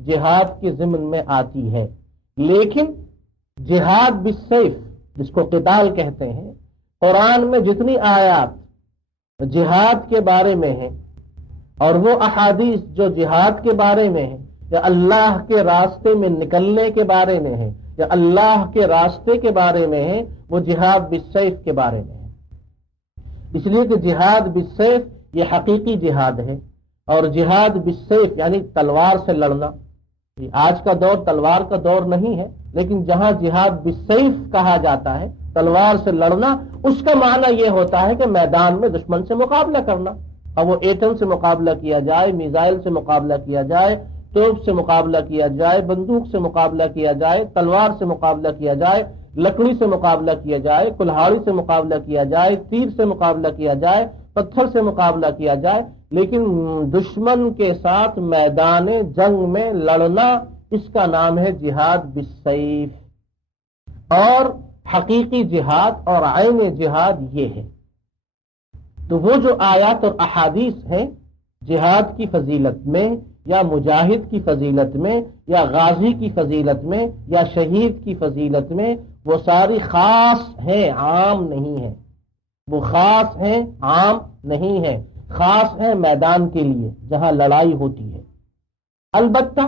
جہاد کے ضمن میں آتی ہے، لیکن جہاد بالسیف جس کو قتال کہتے ہیں، قرآن میں جتنی آیات جہاد کے بارے میں ہیں اور وہ احادیث جو جہاد کے بارے میں ہیں یا اللہ کے راستے میں نکلنے کے بارے میں ہیں یا اللہ کے راستے کے بارے میں ہیں، وہ جہاد بالسیف کے بارے میں ہے۔ اس لیے کہ جہاد بالسیف یہ حقیقی جہاد ہے، اور جہاد بالسیف یعنی تلوار سے لڑنا، آج کا دور تلوار کا دور نہیں ہے، لیکن جہاں جہاد بالسیف کہا جاتا ہے تلوار سے لڑنا، اس کا معنی یہ ہوتا ہے کہ میدان میں دشمن سے مقابلہ کرنا، اور وہ ایٹم سے مقابلہ کیا جائے، میزائل سے مقابلہ کیا جائے، توپ سے مقابلہ کیا جائے، بندوق سے مقابلہ کیا جائے، تلوار سے مقابلہ کیا جائے، لکڑی سے مقابلہ کیا جائے، کلہاڑی سے مقابلہ کیا جائے، تیر سے مقابلہ کیا جائے، پتھر سے مقابلہ کیا جائے، لیکن دشمن کے ساتھ میدان جنگ میں لڑنا، اس کا نام ہے جہاد بالسیف۔ اور حقیقی جہاد اور عین جہاد یہ ہے۔ تو وہ جو آیات اور احادیث ہیں جہاد کی فضیلت میں یا مجاہد کی فضیلت میں یا غازی کی فضیلت میں یا شہید کی فضیلت میں، وہ ساری خاص ہیں، عام نہیں ہیں۔ وہ خاص ہیں، عام نہیں ہیں۔ خاص ہیں میدان کے لیے جہاں لڑائی ہوتی ہے۔ البتہ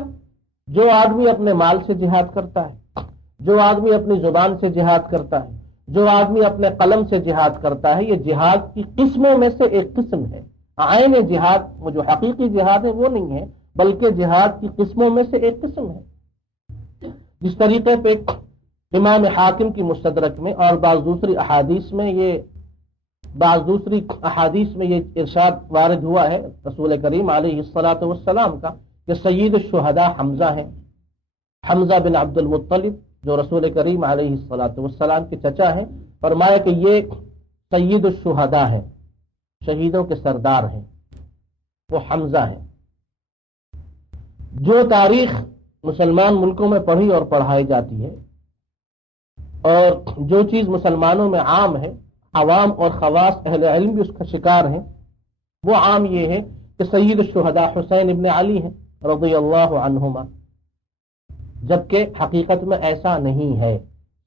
جو آدمی اپنے مال سے جہاد کرتا ہے، جو آدمی اپنی زبان سے جہاد کرتا ہے، جو آدمی اپنے قلم سے جہاد کرتا ہے، یہ جہاد کی قسموں میں سے ایک قسم ہے۔ عین جہاد وہ جو حقیقی جہاد ہے وہ نہیں ہے، بلکہ جہاد کی قسموں میں سے ایک قسم ہے۔ جس طریقے پہ امام حاکم کی مستدرک میں اور بعض دوسری احادیث میں یہ ارشاد وارد ہوا ہے رسول کریم علیہ الصلاۃ والسلام کا کہ سید الشہداء حمزہ ہیں، حمزہ بن عبد المطلب جو رسول کریم علیہ الصلاۃ والسلام کے چچا ہیں، فرمایا کہ یہ سید الشہداء ہے، شہیدوں کے سردار ہیں، وہ حمزہ ہیں۔ جو تاریخ مسلمان ملکوں میں پڑھی اور پڑھائی جاتی ہے اور جو چیز مسلمانوں میں عام ہے، عوام اور خواص اہل علم بھی اس کا شکار ہیں، وہ عام یہ ہے کہ سید الشہداء حسین ابن علی ہیں رضی اللہ عنہما، جبکہ حقیقت میں ایسا نہیں ہے۔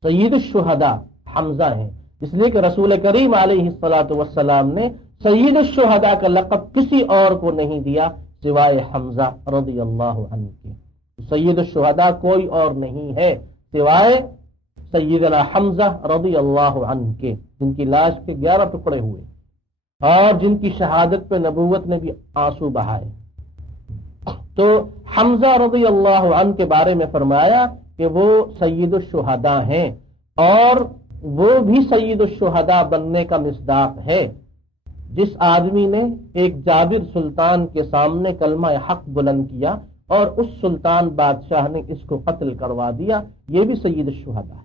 سید الشہداء حمزہ ہیں، اس لیے کہ رسول کریم علیہ الصلاۃ والسلام نے سید الشہداء کا لقب کسی اور کو نہیں دیا سوائے حمزہ رضی اللہ عنہ کے۔ سید الشہداء کوئی اور نہیں ہے سوائے سیدنا حمزہ رضی اللہ عنہ کے، جن کی لاش کے 11 ٹکڑے ہوئے اور جن کی شہادت پہ نبوت نے بھی آنسو بہائے۔ تو حمزہ رضی اللہ عنہ کے بارے میں فرمایا کہ وہ سید الشہداء ہیں، اور وہ بھی سید الشہداء بننے کا مصداق ہے جس آدمی نے ایک جابر سلطان کے سامنے کلمہ حق بلند کیا اور اس سلطان بادشاہ نے اس کو قتل کروا دیا، یہ بھی سید الشہداء ہے۔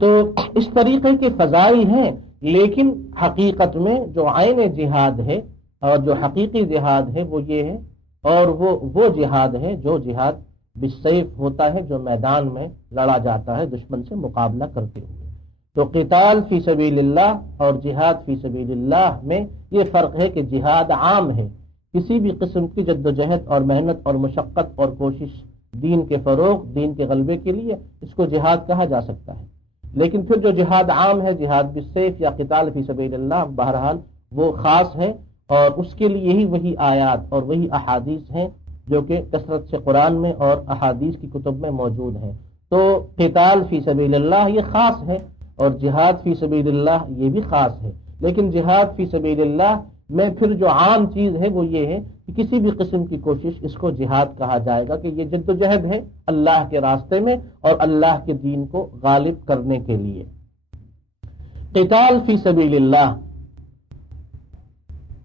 تو اس طریقے کے فضائل ہیں، لیکن حقیقت میں جو عین جہاد ہے اور جو حقیقی جہاد ہے وہ یہ ہے، اور وہ جہاد ہے جو جہاد بالسیف ہوتا ہے، جو میدان میں لڑا جاتا ہے دشمن سے مقابلہ کرتے ہوئے۔ تو قتال فی سبیل اللہ اور جہاد فی سبیل اللہ میں یہ فرق ہے کہ جہاد عام ہے، کسی بھی قسم کی جد و جہد اور محنت اور مشقت اور کوشش دین کے فروغ، دین کے غلبے کے لیے، اس کو جہاد کہا جا سکتا ہے۔ لیکن پھر جو جہاد عام ہے، جہاد بالسیف یا قتال فی سبیل اللہ، بہرحال وہ خاص ہے، اور اس کے لیے ہی وہی آیات اور وہی احادیث ہیں جو کہ کثرت سے قرآن میں اور احادیث کی کتب میں موجود ہیں۔ تو قتال فی سبیل اللہ یہ خاص ہے، اور جہاد فی سبیل اللہ یہ بھی خاص ہے، لیکن جہاد فی سبیل اللہ میں پھر جو عام چیز ہے وہ یہ ہے کہ کسی بھی قسم کی کوشش، اس کو جہاد کہا جائے گا کہ یہ جد و جہد ہے اللہ کے راستے میں اور اللہ کے دین کو غالب کرنے کے لیے۔ قتال فی سبیل اللہ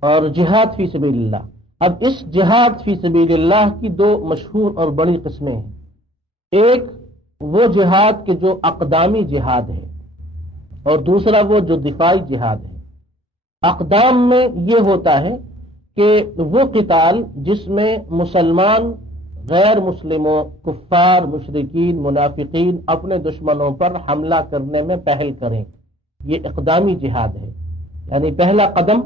اور جہاد فی سبیل اللہ۔ اب اس جہاد فی سبیل اللہ کی دو مشہور اور بڑی قسمیں ہیں۔ ایک وہ جہاد کہ جو اقدامی جہاد ہے، اور دوسرا وہ جو دفاعی جہاد ہے۔ اقدام میں یہ ہوتا ہے کہ وہ قتال جس میں مسلمان غیر مسلموں، کفار، مشرکین، منافقین اپنے دشمنوں پر حملہ کرنے میں پہل کریں، یہ اقدامی جہاد ہے، یعنی پہلا قدم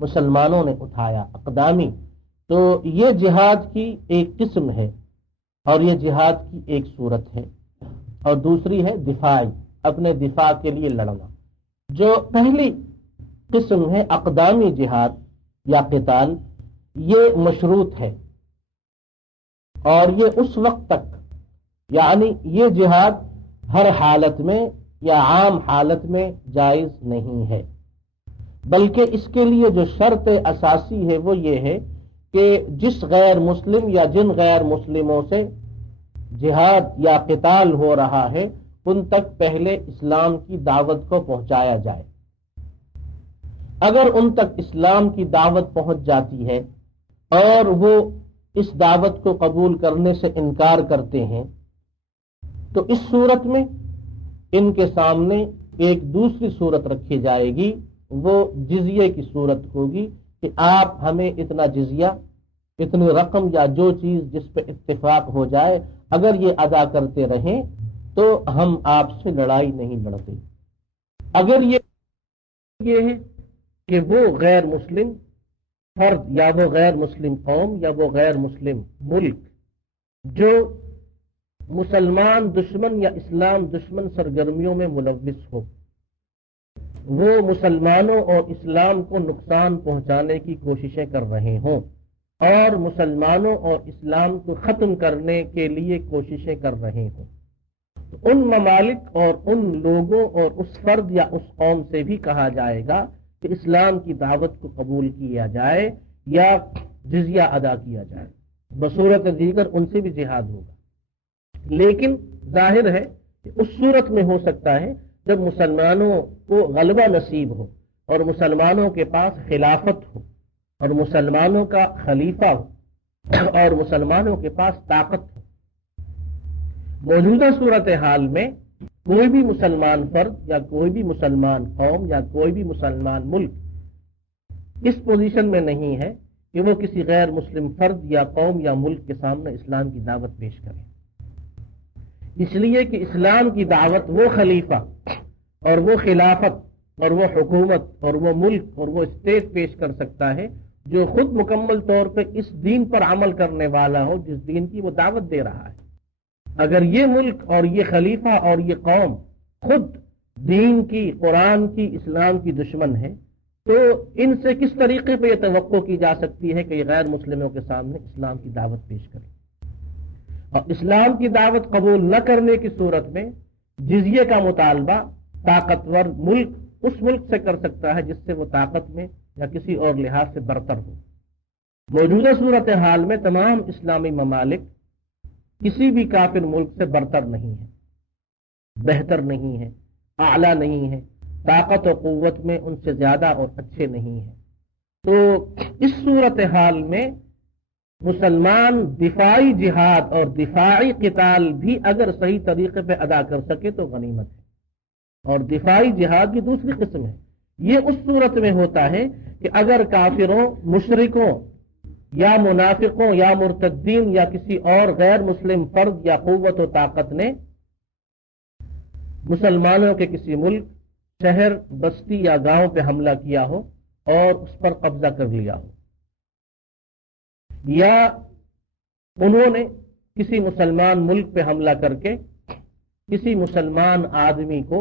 مسلمانوں نے اٹھایا، اقدامی۔ تو یہ جہاد کی ایک قسم ہے اور یہ جہاد کی ایک صورت ہے، اور دوسری ہے دفاعی، اپنے دفاع کے لیے لڑنا۔ جو پہلی قسم ہے اقدامی جہاد یا قتال، یہ مشروط ہے، اور یہ اس وقت تک، یعنی یہ جہاد ہر حالت میں یا عام حالت میں جائز نہیں ہے، بلکہ اس کے لیے جو شرط اساسی ہے وہ یہ ہے کہ جس غیر مسلم یا جن غیر مسلموں سے جہاد یا قتال ہو رہا ہے ان تک پہلے اسلام کی دعوت کو پہنچایا جائے۔ اگر ان تک اسلام کی دعوت پہنچ جاتی ہے اور وہ اس دعوت کو قبول کرنے سے انکار کرتے ہیں تو اس صورت میں ان کے سامنے ایک دوسری صورت رکھی جائے گی، وہ جزیے کی صورت ہوگی کہ آپ ہمیں اتنا جزیہ، اتنی رقم یا جو چیز جس پہ اتفاق ہو جائے اگر یہ ادا کرتے رہیں تو ہم آپ سے لڑائی نہیں لڑتے۔ اگر یہ ہے کہ وہ غیر مسلم فرد یا وہ غیر مسلم قوم یا وہ غیر مسلم ملک جو مسلمان دشمن یا اسلام دشمن سرگرمیوں میں ملوث ہو، وہ مسلمانوں اور اسلام کو نقصان پہنچانے کی کوششیں کر رہے ہوں اور مسلمانوں اور اسلام کو ختم کرنے کے لیے کوششیں کر رہے ہوں، تو ان ممالک اور ان لوگوں اور اس فرد یا اس قوم سے بھی کہا جائے گا کہ اسلام کی دعوت کو قبول کیا جائے یا جزیہ ادا کیا جائے، بصورت دیگر ان سے بھی جہاد ہوگا۔ لیکن ظاہر ہے کہ اس صورت میں ہو سکتا ہے جب مسلمانوں کو غلبہ نصیب ہو اور مسلمانوں کے پاس خلافت ہو اور مسلمانوں کا خلیفہ ہو اور مسلمانوں کے پاس طاقت ہو۔ موجودہ صورتحال میں کوئی بھی مسلمان فرد یا کوئی بھی مسلمان قوم یا کوئی بھی مسلمان ملک اس پوزیشن میں نہیں ہے کہ وہ کسی غیر مسلم فرد یا قوم یا ملک کے سامنے اسلام کی دعوت پیش کرے، اس لیے کہ اسلام کی دعوت وہ خلیفہ اور وہ خلافت اور وہ حکومت اور وہ ملک اور وہ اسٹیٹ پیش کر سکتا ہے جو خود مکمل طور پہ اس دین پر عمل کرنے والا ہو جس دین کی وہ دعوت دے رہا ہے۔ اگر یہ ملک اور یہ خلیفہ اور یہ قوم خود دین کی، قرآن کی، اسلام کی دشمن ہے تو ان سے کس طریقے پہ یہ توقع کی جا سکتی ہے کہ یہ غیر مسلموں کے سامنے اسلام کی دعوت پیش کرے؟ اور اسلام کی دعوت قبول نہ کرنے کی صورت میں جزیے کا مطالبہ طاقتور ملک اس ملک سے کر سکتا ہے جس سے وہ طاقت میں یا کسی اور لحاظ سے برتر ہو۔ موجودہ صورتحال میں تمام اسلامی ممالک کسی بھی کافر ملک سے برتر نہیں ہے، بہتر نہیں ہے، اعلیٰ نہیں ہے، طاقت و قوت میں ان سے زیادہ اور اچھے نہیں ہیں۔ تو اس صورتحال میں مسلمان دفاعی جہاد اور دفاعی قتال بھی اگر صحیح طریقے پہ ادا کر سکے تو غنیمت ہے، اور دفاعی جہاد کی دوسری قسم ہے۔ یہ اس صورت میں ہوتا ہے کہ اگر کافروں، مشرکوں یا منافقوں یا مرتدین یا کسی اور غیر مسلم فرد یا قوت و طاقت نے مسلمانوں کے کسی ملک، شہر، بستی یا گاؤں پہ حملہ کیا ہو اور اس پر قبضہ کر لیا ہو، یا انہوں نے کسی مسلمان ملک پہ حملہ کر کے کسی مسلمان آدمی کو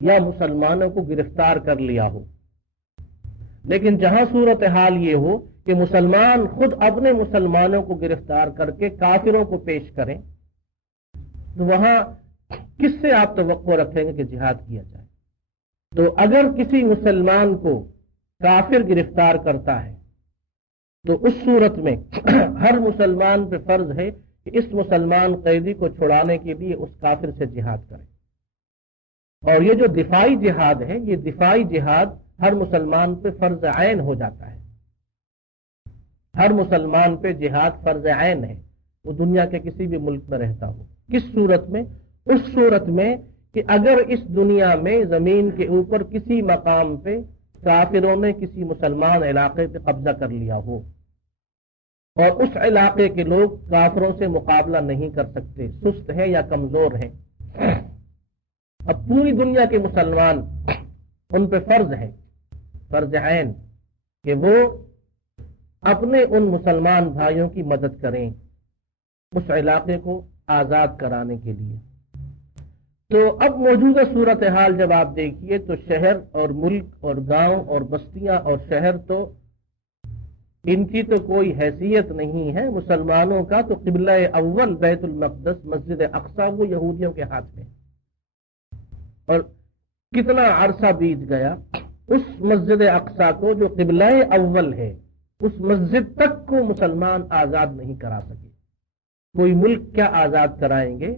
یا مسلمانوں کو گرفتار کر لیا ہو، لیکن جہاں صورتحال یہ ہو کہ مسلمان خود اپنے مسلمانوں کو گرفتار کر کے کافروں کو پیش کریں تو وہاں کس سے آپ توقع رکھیں گے کہ جہاد کیا جائے؟ تو اگر کسی مسلمان کو کافر گرفتار کرتا ہے تو اس صورت میں ہر مسلمان پہ فرض ہے کہ اس مسلمان قیدی کو چھڑانے کے لیے اس کافر سے جہاد کرے۔ اور یہ جو دفاعی جہاد ہے، یہ دفاعی جہاد ہر مسلمان پہ فرض عین ہو جاتا ہے۔ ہر مسلمان پہ جہاد فرض عین ہے، وہ دنیا کے کسی بھی ملک میں رہتا ہو۔ کس صورت میں؟ اس صورت میں کہ اگر اس دنیا میں زمین کے اوپر کسی مقام پہ کافروں نے کسی مسلمان علاقے پہ قبضہ کر لیا ہو اور اس علاقے کے لوگ کافروں سے مقابلہ نہیں کر سکتے، سست ہیں یا کمزور ہیں، اب پوری دنیا کے مسلمان ان پہ فرض ہے، فرض عین کہ وہ اپنے ان مسلمان بھائیوں کی مدد کریں اس علاقے کو آزاد کرانے کے لیے۔ تو اب موجودہ صورتحال جب آپ دیکھیے تو شہر اور ملک اور گاؤں اور بستیاں اور شہر تو ان کی تو کوئی حیثیت نہیں ہے، مسلمانوں کا تو قبلہ اول بیت المقدس مسجد اقصی وہ یہودیوں کے ہاتھ میں، اور کتنا عرصہ بیت گیا اس مسجد اقصی کو جو قبلہ اول ہے اس مسجد تک کو مسلمان آزاد نہیں کرا سکے۔ کوئی ملک کیا آزاد کرائیں گے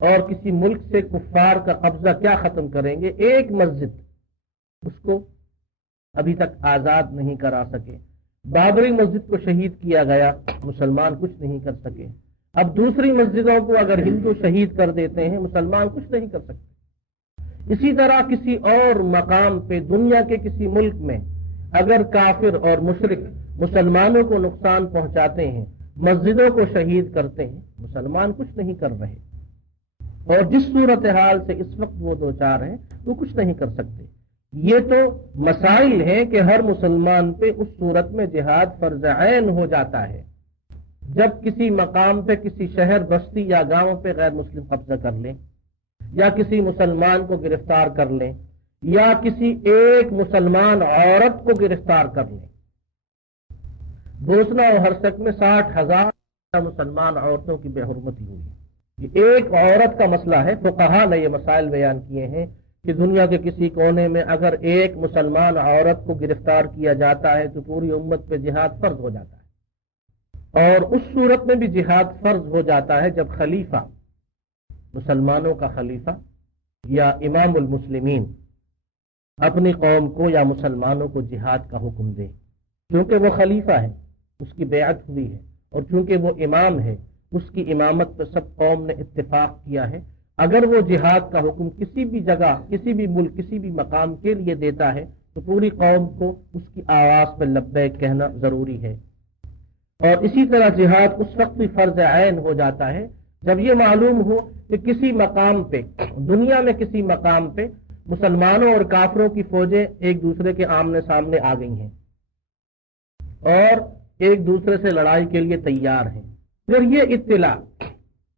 اور کسی ملک سے کفار کا قبضہ کیا ختم کریں گے؟ ایک مسجد اس کو ابھی تک آزاد نہیں کرا سکے۔ بابری مسجد کو شہید کیا گیا، مسلمان کچھ نہیں کر سکے۔ اب دوسری مسجدوں کو اگر ہندو شہید کر دیتے ہیں مسلمان کچھ نہیں کر سکتے۔ اسی طرح کسی اور مقام پہ دنیا کے کسی ملک میں اگر کافر اور مشرک مسلمانوں کو نقصان پہنچاتے ہیں، مسجدوں کو شہید کرتے ہیں، مسلمان کچھ نہیں کر رہے، اور جس صورتحال سے اس وقت وہ دوچار ہیں وہ کچھ نہیں کر سکتے۔ یہ تو مسائل ہیں کہ ہر مسلمان پہ اس صورت میں جہاد فرض عین ہو جاتا ہے جب کسی مقام پہ کسی شہر بستی یا گاؤں پہ غیر مسلم قبضہ کر لیں، یا کسی مسلمان کو گرفتار کر لیں، یا کسی ایک مسلمان عورت کو گرفتار کر لیں۔ بوسنا اور ہرسک میں 60,000 مسلمان عورتوں کی بے حرمتی ہوئی۔ یہ ایک عورت کا مسئلہ ہے، فقہا نے یہ مسائل بیان کیے ہیں کہ دنیا کے کسی کونے میں اگر ایک مسلمان عورت کو گرفتار کیا جاتا ہے تو پوری امت پہ جہاد فرض ہو جاتا ہے، اور اس صورت میں بھی جہاد فرض ہو جاتا ہے جب خلیفہ، مسلمانوں کا خلیفہ یا امام المسلمین اپنی قوم کو یا مسلمانوں کو جہاد کا حکم دے، کیونکہ وہ خلیفہ ہے، اس کی بیعت ہوئی ہے، اور چونکہ وہ امام ہے اس کی امامت پر سب قوم نے اتفاق کیا ہے۔ اگر وہ جہاد کا حکم کسی بھی جگہ، کسی بھی ملک، کسی بھی مقام کے لیے دیتا ہے تو پوری قوم کو اس کی آواز پر لبیک کہنا ضروری ہے۔ اور اسی طرح جہاد اس وقت بھی فرض عین ہو جاتا ہے جب یہ معلوم ہو کہ کسی مقام پہ، دنیا میں کسی مقام پہ مسلمانوں اور کافروں کی فوجیں ایک دوسرے کے آمنے سامنے آ گئی ہیں اور ایک دوسرے سے لڑائی کے لیے تیار ہیں۔ پھر یہ اطلاع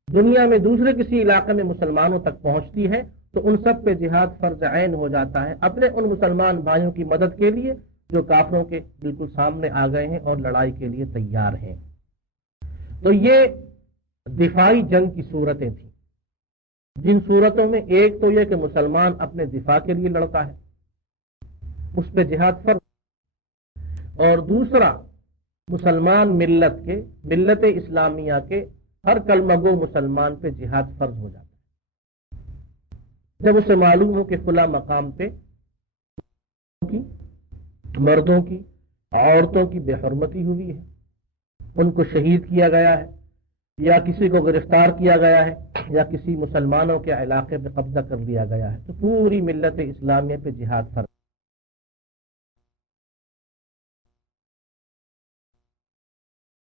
دنیا میں دوسرے کسی علاقے میں مسلمانوں تک پہنچتی ہے تو ان سب پہ جہاد فرض عین ہو جاتا ہے اپنے ان مسلمان بھائیوں کی مدد کے لیے جو کافروں کے بالکل سامنے آ گئے ہیں اور لڑائی کے لیے تیار ہیں۔ تو یہ دفاعی جنگ کی صورتیں تھیں، جن صورتوں میں ایک تو یہ کہ مسلمان اپنے دفاع کے لیے لڑتا ہے، اس پہ جہاد فرض، اور دوسرا مسلمان ملت اسلامیہ کے ہر کلمہ گو مسلمان پہ جہاد فرض ہو جاتا ہے جب اسے معلوم ہو کہ فلاں مقام پہ مردوں کی، عورتوں کی بے حرمتی ہوئی ہے، ان کو شہید کیا گیا ہے، یا کسی کو گرفتار کیا گیا ہے، یا کسی مسلمانوں کے علاقے پہ قبضہ کر لیا گیا ہے، تو پوری ملت اسلامیہ پہ جہاد فرض۔